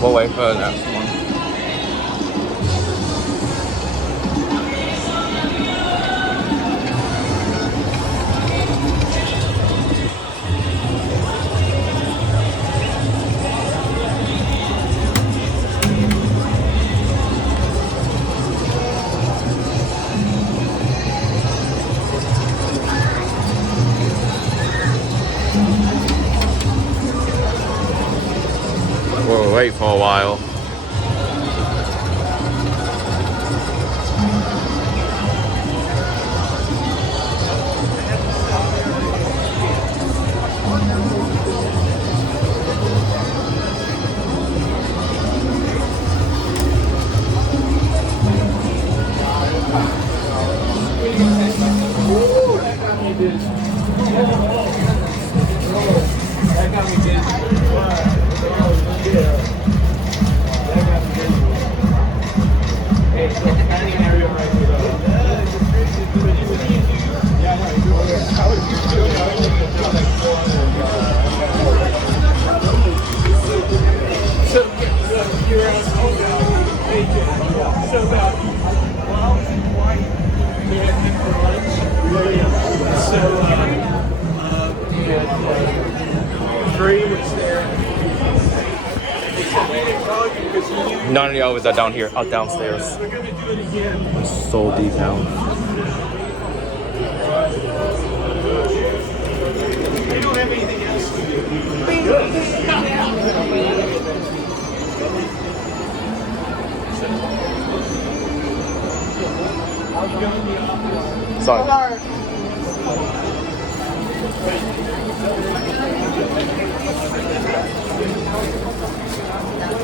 We'll wait for the next one. We'll wait for a while. None of the others are down here, out downstairs. It's so detailed. We don't have anything else to do. Sorry.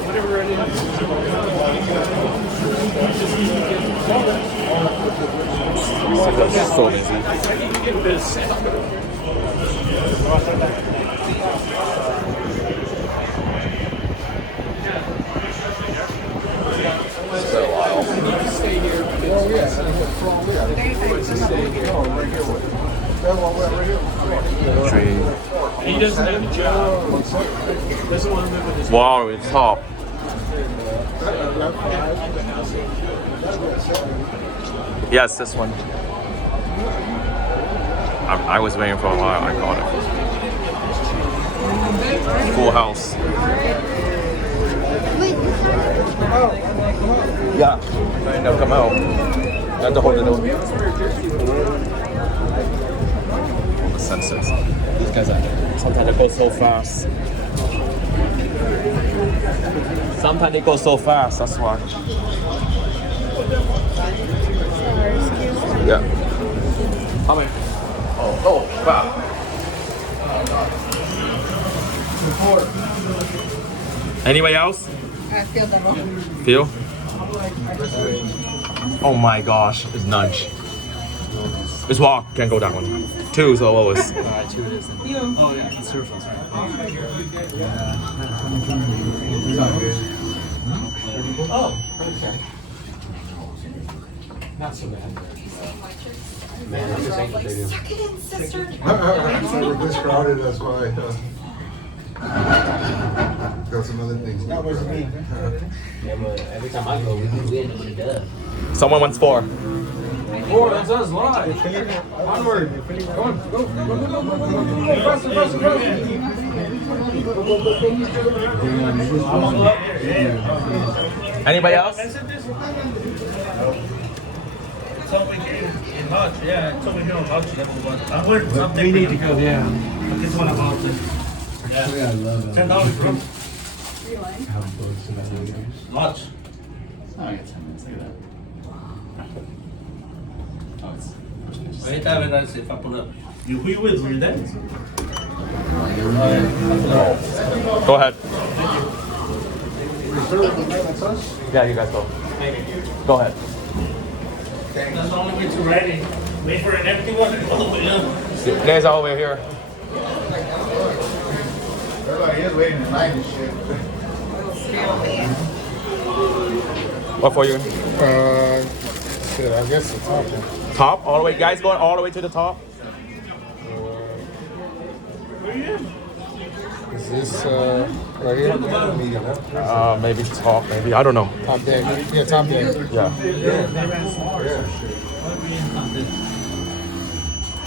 Whatever it is. So busy. I need to get this. For a while. Stay here. Oh, yeah. Tree. He doesn't have a job. Doesn't want to live with his Wow, it's top. Yes, this one. I was waiting for a while. I got it. Full house. Yeah. Now come out. You have to hold it open. All the sensors. These guys are. Sometimes they go so fast. Sometimes they go so fast. That's why. Yeah. How many? Oh, wow. Anybody else? I feel double. Feel? Oh my gosh, it's nudge. It's walk, can't go that one. 2 is the lowest. 2 it is. Oh yeah, it's surface, right? Oh, okay. Not so bad. Man, I'm just anxious they do. Suck it in, sister. It's crowded, that's why. Got some other things. That wasn't me. Yeah, but every time I go, we end up with a dub. Someone wants 4. 4, that's us live. Onward. Go on, go. Go, faster, faster, faster. Anybody else? It's over here in March. Yeah, it's over here in March. I heard something. We need to go, yeah. It's one of our Actually, I love it. $10 bro. How close to that is. March. Oh, I got 10 minutes. Look at that. Oh, it's. Wait, I realize if I pull up. Who you with? Were you there? Go ahead. That's us? Yeah, you guys go. Go ahead. That's the only way to ride it. Wait for an empty one and all the way up. There's all over here. Everybody is waiting in line and shit. What for you? Shit, I guess the top one. Top? All the way? Guys going all the way to the top? Where you at? Is this right here? Maybe top, maybe. I don't know. Top deck. Yeah, top deck. Yeah.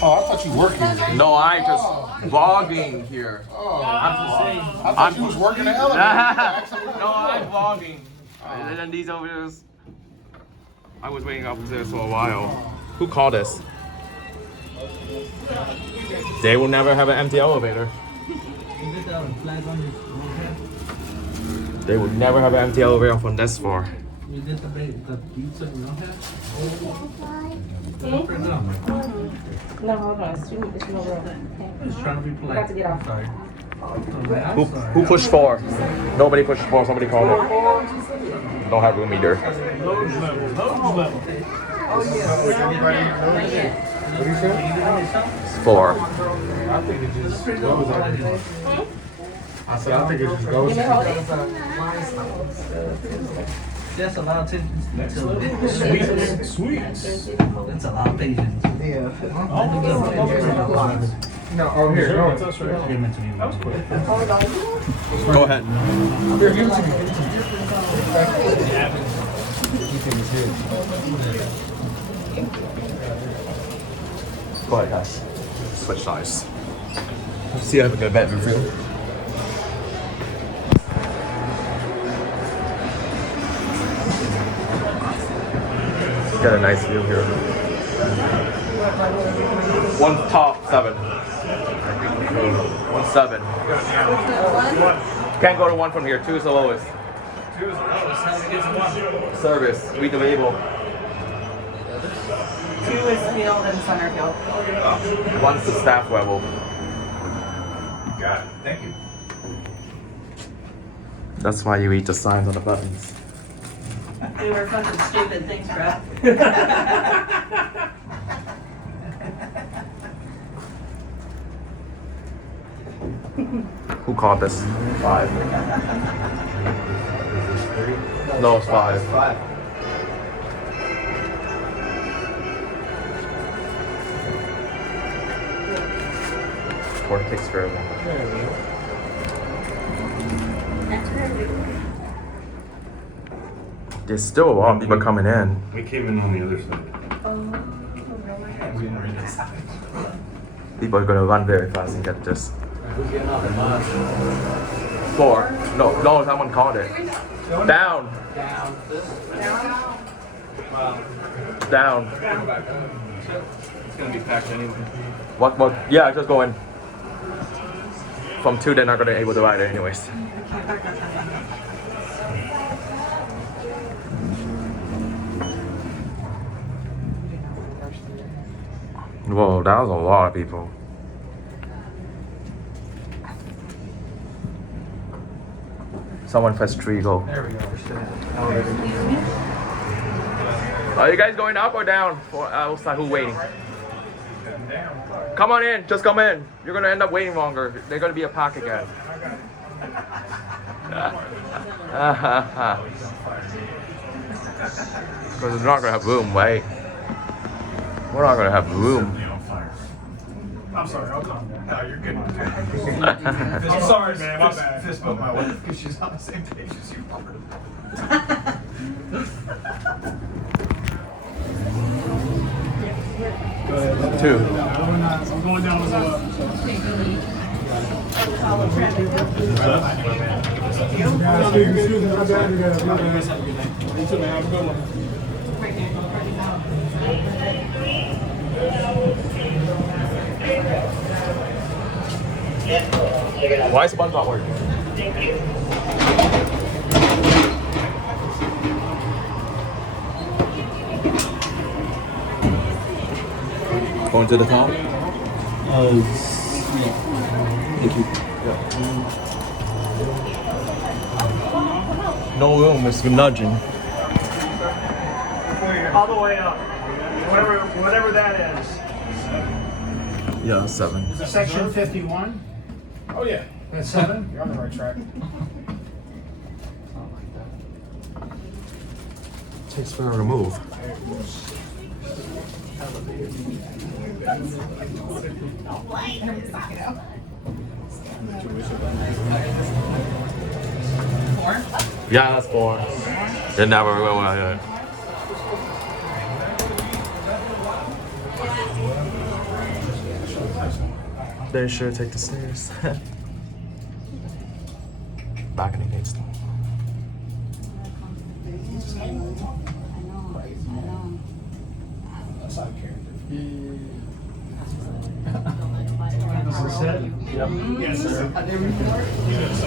Oh, I thought you were working. No, I just vlogging here. I thought you was working the elevator. No, I'm vlogging. And then these over there. I was waiting up there for a while. Who called this? They will never have an empty elevator. They would never have an empty elevator from this far. No, hold on. It's no room. Just trying to be polite. Got to get off. Sorry. Who pushed 4? Nobody pushed 4. Somebody called it. Don't have room either. Loge level. Loge level. What do you say? It's 4. I think it just goes everything. I said, I think it just goes. That's a lot of attention to detail. Sweets. That's a lot of patience. No, oh, here. No. That was quick. Go ahead. Here, give it to me. Go ahead, guys. Switch sides. See, I have a good bedroom for you. Got a nice view here. One top 7. 1 7. Can't go to 1 from here. 2 is the lowest. 2 is the lowest. How to get to 1? Service. Read the label. 2 is field and center field. 1's the staff level. Got it. Thank you. That's why you read the signs on the buttons. We were fucking stupid. Thanks, bro. Who called this? 5. No, it's 5. Or it takes forever. There's still a lot of people coming in. We came in on the other side. People are gonna run very fast and get this. Who's getting off the bus? 4. No, someone called it. Down. Down. It's gonna be packed anyway. What? Yeah, just go in. From 2, they're not gonna be able to ride it anyways. Whoa, that was a lot of people. Someone pressed 3, go. There we go. Are you guys going up or down? For outside, who's waiting? Come on in, just come in. You're gonna end up waiting longer. They're gonna be a pack again. Because we're not gonna have room, right? We're not gonna have room. I'm sorry, I'll calm down. No, you're good. I'm sorry, man. My bad. Fist bump my wife because she's on the same page as you. 2. I'm going down with Why is the button not working? Going to the top? Thank you. No room, it's nudging. all the way up. Whatever that is. Yeah, 7. Is it section 51? Oh, yeah. That's 7? You're on the right track. Takes forever to move. Yeah, that's 4. They never will yet. They should take the stairs. Back in the gates. That's out of character. This is it? Yes, sir.